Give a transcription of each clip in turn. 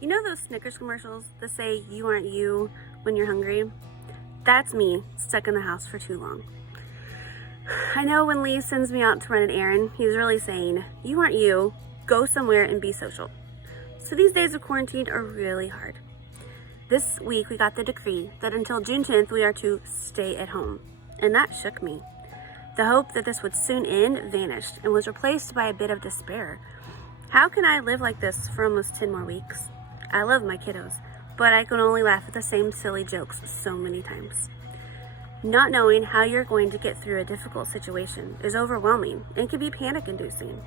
You know those Snickers commercials that say you aren't you when you're hungry? That's me, stuck in the house for too long. I know when Lee sends me out to run an errand, he's really saying, you aren't you, go somewhere and be social. So these days of quarantine are really hard. This week we got the decree that until June 10th we are to stay at home, and that shook me. The hope that this would soon end vanished and was replaced by a bit of despair. How can I live like this for almost 10 more weeks? I love my kiddos, but I can only laugh at the same silly jokes so many times. Not knowing how you're going to get through a difficult situation is overwhelming and can be panic-inducing.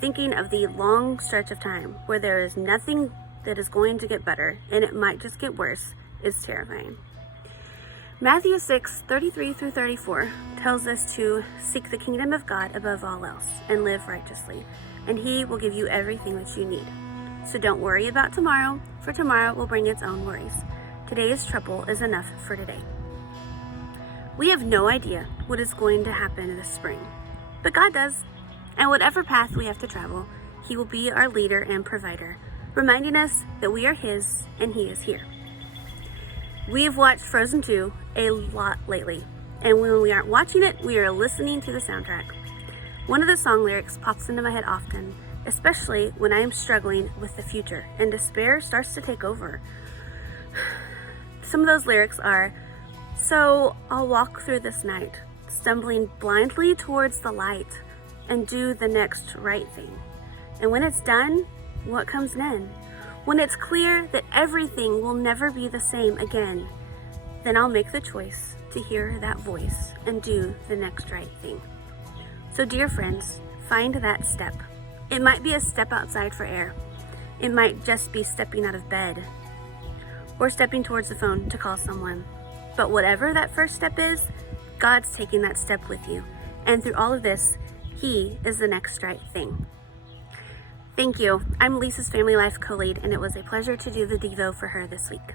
Thinking of the long stretch of time where there is nothing that is going to get better and it might just get worse is terrifying. Matthew 6:33 through 34 tells us to seek the kingdom of God above all else and live righteously, and He will give you everything that you need. So don't worry about tomorrow, for tomorrow will bring its own worries. Today's trouble is enough for today. We have no idea what is going to happen this spring, but God does. And whatever path we have to travel, He will be our leader and provider, reminding us that we are His and He is here. We have watched Frozen 2 a lot lately, and when we aren't watching it, we are listening to the soundtrack. One of the song lyrics pops into my head often, especially when I am struggling with the future and despair starts to take over. Some of those lyrics are, "So I'll walk through this night, stumbling blindly towards the light, and do the next right thing. And when it's done, what comes then? When it's clear that everything will never be the same again, then I'll make the choice to hear that voice and do the next right thing." So dear friends, find that step. It might be a step outside for air. It might just be stepping out of bed or stepping towards the phone to call someone. But whatever that first step is, God's taking that step with you. And through all of this, He is the next right thing. Thank you. I'm Lisa's Family Life co-lead, and it was a pleasure to do the Devo for her this week.